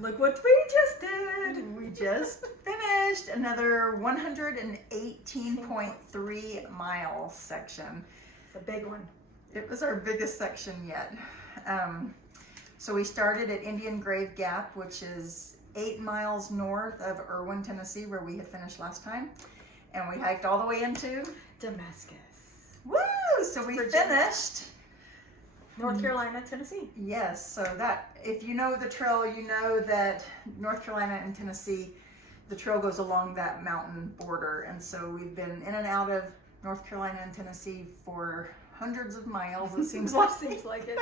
Look what we just did. We just finished another 118.3 mile section. It's a big one. It was our biggest section yet. So we started at Indian Grave Gap, which is 8 miles north of Erwin, Tennessee, where we had finished last time. And we hiked all the way into Damascus. Woo! So we finished North Carolina, Tennessee. Yes, so that, if you know the trail, you know that North Carolina and Tennessee, the trail goes along that mountain border. And so we've been in and out of North Carolina and Tennessee for hundreds of miles, it seems like. Seems like it.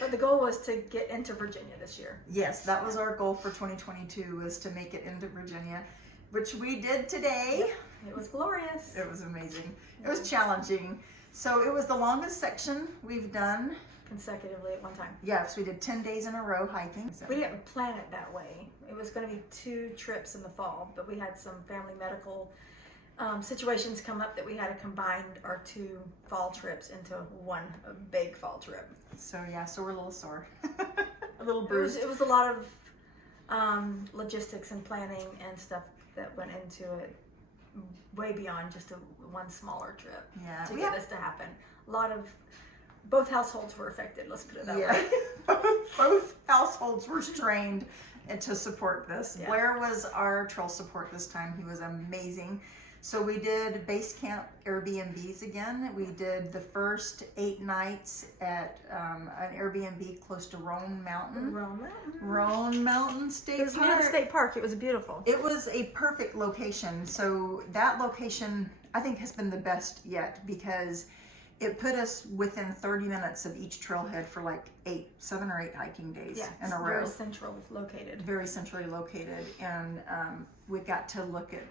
But the goal was to get into Virginia this year. Yes, that was our goal for 2022, was to make it into Virginia, which we did today. It was glorious. It was amazing. It was challenging. So it was the longest section we've done. Consecutively at one time. Yes, we did 10 days in a row hiking. So. We didn't plan it that way. It was going to be 2 trips in the fall, but we had some family medical situations come up that we had to combine our 2 fall trips into one big fall trip. So yeah, so we're a little sore. A little bruised. It was a lot of logistics and planning and stuff that went into it, way beyond just one smaller trip to get this to happen. A lot of, both households were affected, let's put it that way. Both households were strained to support this. Yeah. Blair was our trail support this time. He was amazing. So we did base camp Airbnbs again. We did the first 8 nights at an Airbnb close to Roan Mountain. Roan Mountain State Park. It was near the state park. It was beautiful. It was a perfect location. So that location, I think, has been the best yet, because it put us within 30 minutes of each trailhead for like 7 or 8 hiking days in a row. Very centrally located. Very centrally located. And we got to look at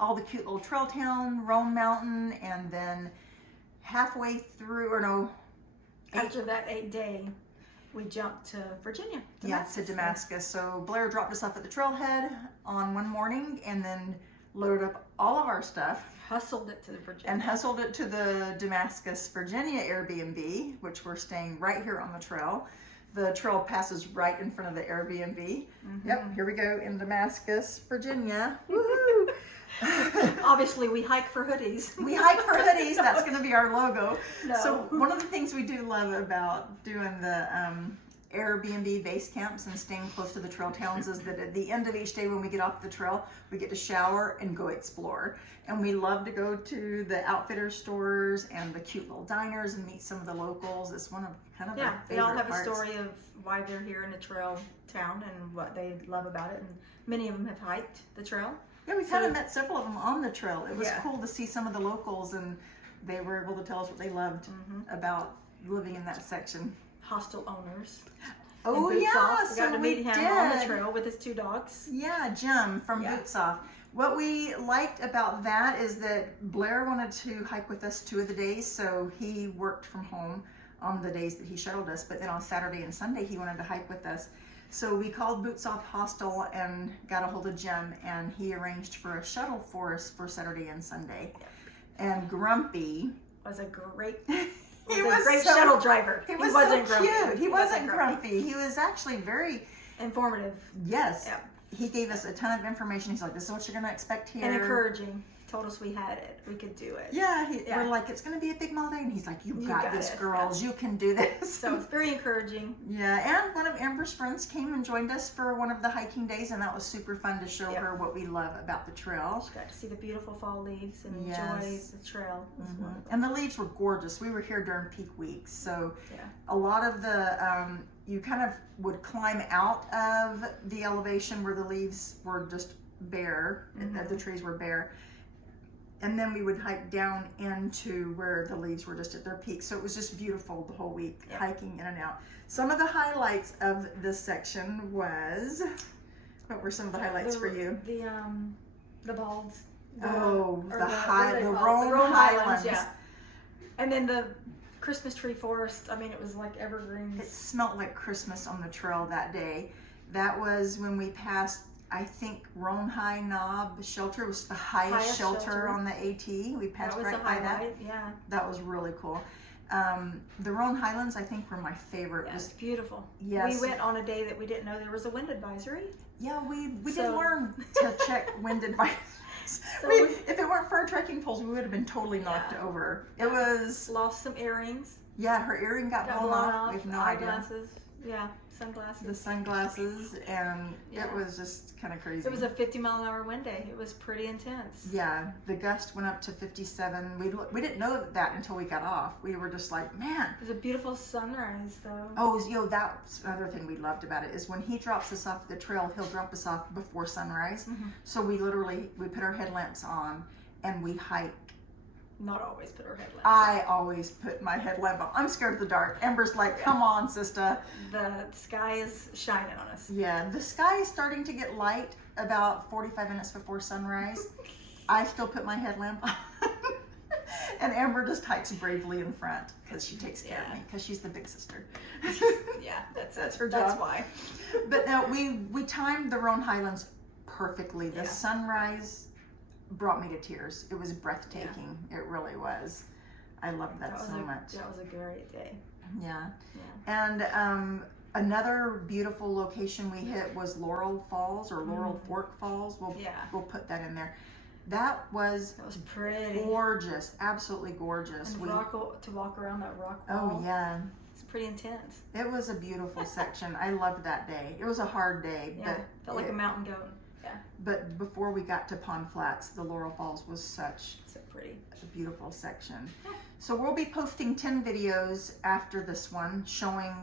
all the cute little trail town, Roan Mountain, and then halfway through, after that 8-day, we jumped to Virginia. Damascus. Yeah, to Damascus. So Blair dropped us off at the trailhead on one morning and then loaded up all of our stuff. Hustled it to the Virginia. And hustled it to the Damascus, Virginia Airbnb, which we're staying right here on the trail. The trail passes right in front of the Airbnb. Mm-hmm. Yep, here we go in Damascus, Virginia. Woohoo! Obviously, we hike for hoodies. We hike for hoodies. That's going to be our logo. No. So one of the things we do love about doing the Airbnb base camps and staying close to the trail towns is that at the end of each day when we get off the trail, we get to shower and go explore. And we love to go to the outfitter stores and the cute little diners and meet some of the locals. It's one of kind of our favorite they all have parts. a story of why they're here in a trail town and what they love about it. And many of them have hiked the trail. Yeah, we kind of met several of them on the trail. It was cool to see some of the locals, and they were able to tell us what they loved about living in that section. Hostel owners. Oh yeah, we got to meet him on the trail with his 2 dogs. Yeah, Jim from Boots Off. What we liked about that is that Blair wanted to hike with us 2 of the days, so he worked from home on the days that he shuttled us, but then on Saturday and Sunday he wanted to hike with us. So we called Boots Off Hostel and got a hold of Jim, and he arranged for a shuttle for us for Saturday and Sunday. And Grumpy was a great he was a great shuttle driver. He wasn't so cute. He wasn't grumpy. He was actually very informative. Yes. Yeah. He gave us a ton of information. He's like, this is what you're going to expect here. And encouraging. Told us we had it. We could do it. Yeah. We're like, it's going to be a big mall day. And he's like, you got this, girls. Yeah. You can do this. So it's very encouraging. Yeah. And one of Amber's friends came and joined us for one of the hiking days. And that was super fun to show her what we love about the trail. She got to see the beautiful fall leaves and enjoy the trail. Mm-hmm. And the leaves were gorgeous. We were here during peak weeks. So a lot of the, you kind of would climb out of the elevation where the leaves were just bare, the trees were bare. And then we would hike down into where the leaves were just at their peak. So it was just beautiful the whole week, hiking in and out. Some of the highlights of this section was, what were some of the highlights for you? The balds. The Roan Highlands. Yeah. And then the Christmas tree forest. I mean, it was like evergreens. It smelled like Christmas on the trail that day. That was when we passed, I think, Roan High Knob Shelter. It was the highest shelter on the AT. We passed right by that. Yeah. That was really cool. The Roan Highlands, I think, were my favorite. Yeah, it's beautiful. Yes. We went on a day that we didn't know there was a wind advisory. Yeah, we did learn to check wind advice. So if it weren't for our trekking poles, we would have been totally knocked over. It was... Lost some earrings. Yeah, her earring got blown off. We have no idea. Eyeglasses. Yeah, sunglasses. The sunglasses, and it was just kind of crazy. It was a 50-mile-an-hour wind day. It was pretty intense. Yeah, the gust went up to 57. We didn't know that until we got off. We were just like, man. It was a beautiful sunrise, though. Oh, that's another thing we loved about it is when he drops us off the trail, he'll drop us off before sunrise. Mm-hmm. So we put our headlamps on and we hike. Not always put our headlamps on. I always put my headlamp on. I'm scared of the dark. Amber's like, come on, sister. The sky is shining on us. Yeah, the sky is starting to get light about 45 minutes before sunrise. I still put my headlamp on. And Amber just hikes bravely in front because she takes care of me because she's the big sister. Yeah, that's her job. That's why. But no, we timed the Roan Highlands perfectly. The sunrise brought me to tears. It was breathtaking. Yeah. It really was. I loved that so much. That was a great day. Yeah. And another beautiful location we hit was Laurel Falls or Laurel Fork Falls. We'll put that in there. That was pretty gorgeous, absolutely gorgeous. And to walk around that rock Oh wall. yeah. It's pretty intense. It was a beautiful section. I loved that day. It was a hard day, but felt like a mountain goat. Yeah. But before we got to Pond Flats, the Laurel Falls was such a beautiful section. So we'll be posting 10 videos after this one showing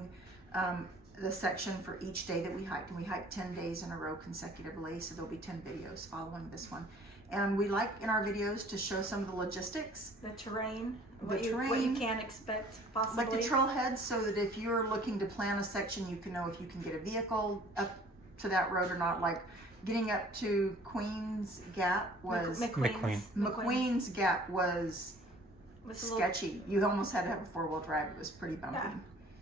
the section for each day that we hiked. And we hiked 10 days in a row consecutively, so there'll be 10 videos following this one. And we like in our videos to show some of the logistics. The terrain. What you can expect possibly. Like the trailheads, so that if you're looking to plan a section, you can know if you can get a vehicle up to that road or not. Like getting up to Queen's Gap was... McQueen's Gap was sketchy. You almost had to have a 4-wheel drive. It was pretty bumpy. Yeah.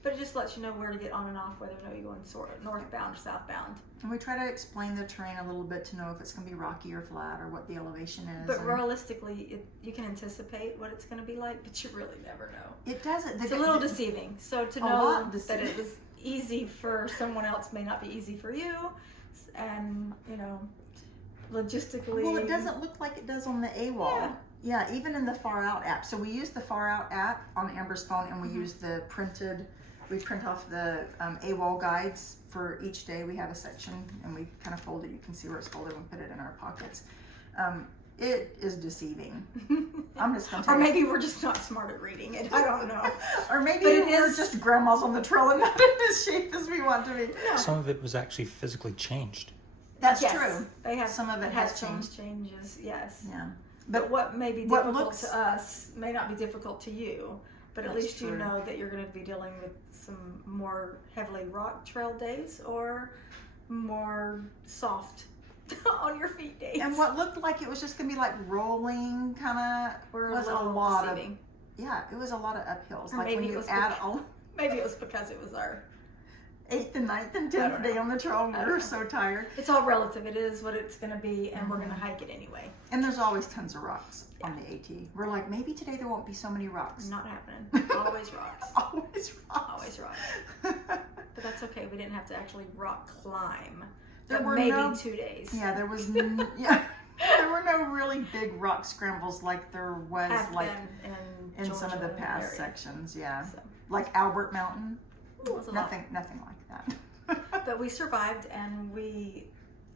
But it just lets you know where to get on and off, whether or not you're going northbound or southbound. And we try to explain the terrain a little bit to know if it's going to be rocky or flat or what the elevation is. But realistically, you can anticipate what it's going to be like, but you really never know. It doesn't. It's a little deceiving. So to know that it was easy for someone else may not be easy for you. And, logistically... Well, it doesn't look like it does on the AWOL. Yeah, even in the Far Out app. So we use the Far Out app on Amber's phone, and we use the we print off the AWOL guides for each day. We have a section, and we kind of fold it. You can see where it's folded and put it in our pockets. It is deceiving. I'm just going to Or maybe we're just not smart at reading it. I don't know. Or maybe we're just grandmas on the trail and not in as shape as we want to be. Yeah. Some of it was actually physically changed. That's true. They have some of it has changed. Changes, yes. Yeah. But what may be difficult to us may not be difficult to you. But at least you know that you're going to be dealing with some more heavily rock trail days or more soft on your feet days. And what looked like it was just going to be like rolling kind of was a lot deceiving. It was a lot of uphills. Or like when you add maybe it was because it was our 8th and 9th and 10th day on the trail and we were so tired. It's all relative. It is what it's going to be, and we're going to hike it anyway. And there's always tons of rocks on the AT. We're like, maybe today there won't be so many rocks. Not happening. Always rocks. Always rocks. Always rocks. But that's okay. We didn't have to actually rock climb. There were maybe 2 days. Yeah, there was there were no really big rock scrambles like there was in some of the past sections. Yeah, like Albert Mountain. Nothing like that. But we survived and we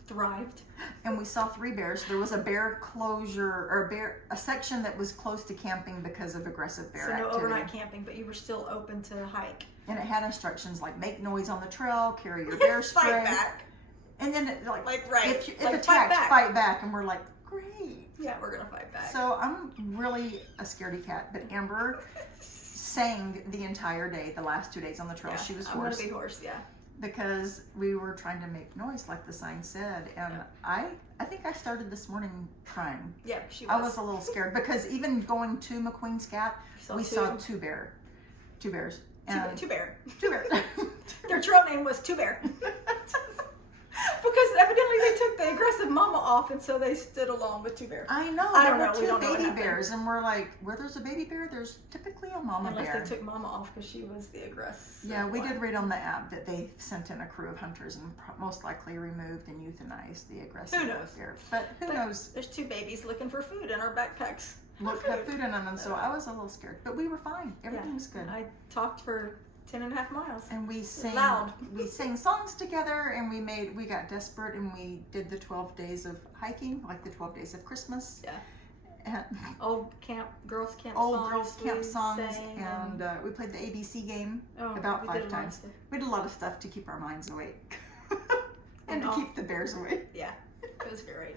thrived. And we saw 3 bears. There was a bear closure or a section that was close to camping because of aggressive bear activity. So no overnight camping, but you were still open to hike. And it had instructions like make noise on the trail, carry your bear spray. Fight back. And then if attacked, fight back. And we're like, great. Yeah, we're gonna fight back. So I'm really a scaredy cat, but Amber sang the entire day, the last 2 days on the trail. She was hoarse. I'm gonna be hoarse, yeah. Because we were trying to make noise like the sign said. And I think I started this morning crying. Yeah, she was. I was a little scared because even going to McQueen's Gap, we saw two bears. Two bear. Two bear. Their trail name was Two Bear. Because evidently they took the aggressive mama off, and so they stood alone with two bears. I know. I don't there know. were We two don't know what baby happened. bears, and we're like, where there's a baby bear, there's typically a mama Unless bear. they took mama off because she was the aggressive Yeah, we one. did read on the app that they sent in a crew of hunters and most likely removed and euthanized the aggressive Who knows? bear. But who knows? There's two babies looking for food in our backpacks. Look, had food in them, and so I was a little scared. But we were fine. Everything was good. I talked for 10.5 miles. And we sang Loud. we sang songs together, and we got desperate, and we did the 12 days of hiking, like the 12 days of Christmas. Yeah. And Old girls camp old songs. girls camp songs, sang and we played the ABC game Oh, about we 5 did a lot of times. stuff. We did a lot of stuff to keep our minds awake and to And keep the bears away. Yeah, it was great.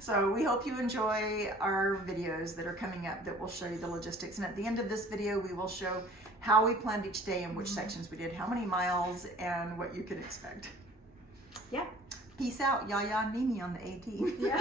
So we hope you enjoy our videos that are coming up that will show you the logistics. And at the end of this video, we will show how we planned each day and which sections we did, how many miles, and what you can expect. Yeah. Peace out, Yaya and Mimi on the AT. Yeah.